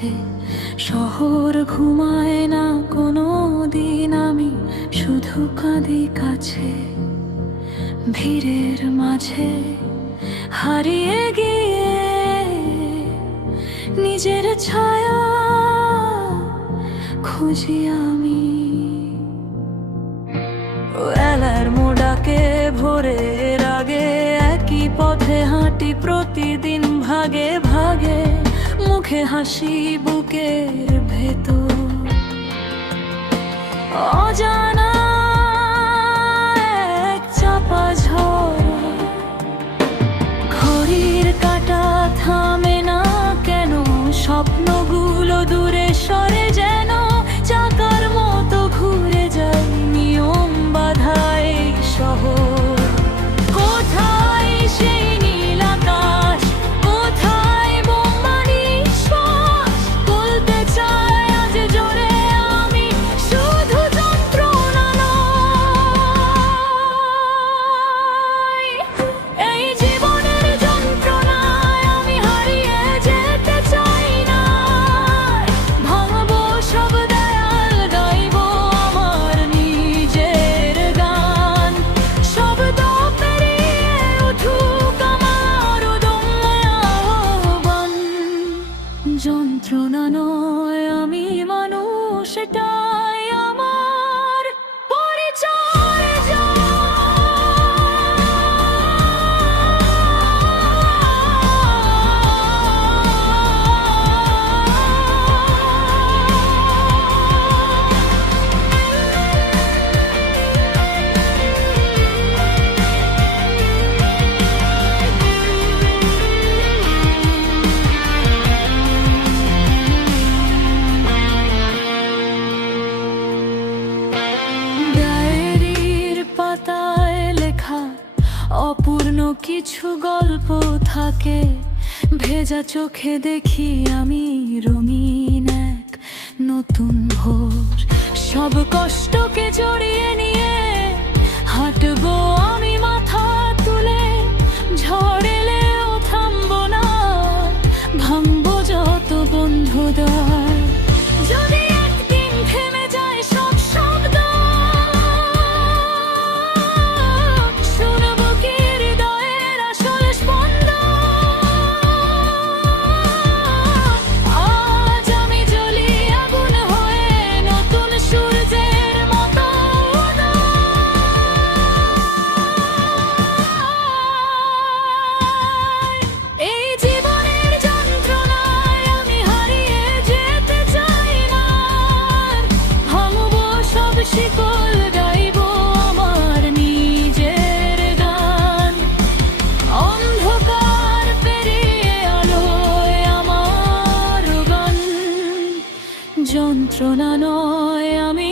বাজে, শহর ঘুমায় না কোনো দিন, আমি শুধু কাঁদি কাছে। ভিড়ের মাঝে হারিয়ে গিয়ে নিজের ছায়া খুঁজি আমি। অ্যালার্ম ডাকে ভোরের আগে, একই পথে হাঁটি প্রতিদিন ভাগে ভাগে। মুখে হাসি বুকের ভেতর, অজানা এক চাপা ঝড়। ঘড়ির কাঁটা থামে না কেন, স্বপ্নগুলো দূরে সরে যেন চাকার মতো ঘুরে যায় নিয়ম বাঁধা এই শহর। কোথায় সেই নীল আকাশ, কোথায় বোমা নিঃশ্বাস? বলতে চাই আজ জোরে আমি শুধু যন্ত্রণা নই। এই জীবনের যন্ত্রণায় আমি হারিয়ে যেতে চাই না। ভাঙবো সব দেয়াল, গাইবো আমার নিজের গান। শব্দ পেরিয়ে উঠুক আমার দমে আহ্বান। যন্ত্রণা নয় আমি মানুষ, এটাই আমার পরিচয়। ডায়েরির পাতায় লেখা অপূর্ণ কিছু গল্প থাকে। ভেজা চোখে দেখি আমি রঙিন এক নতুন ভোর। সব কষ্টকে জড়িয়ে নিয়ে হাঁটবো আমি মাথা তুলে। ঝড় এলেও থামবো না, ভাঙবো যত বন্ধ দ্বার। যদি একদিন থেমে যায় সব শব্দ, শুনবো কি হৃদয়ের আসল স্পন্দন। আজ আমি জ্বলি আগুন হয়ে, নতুন সূর্যের মতো উদয়। এই জীবনের যন্ত্রণায় আমি হারিয়ে যেতে চাই না। ভাঙবো সব শিকল, গাইবো আমার নিজের গান। অন্ধকার পেরিয়ে আলোয় আমার গান। যন্ত্রণা নয় আমি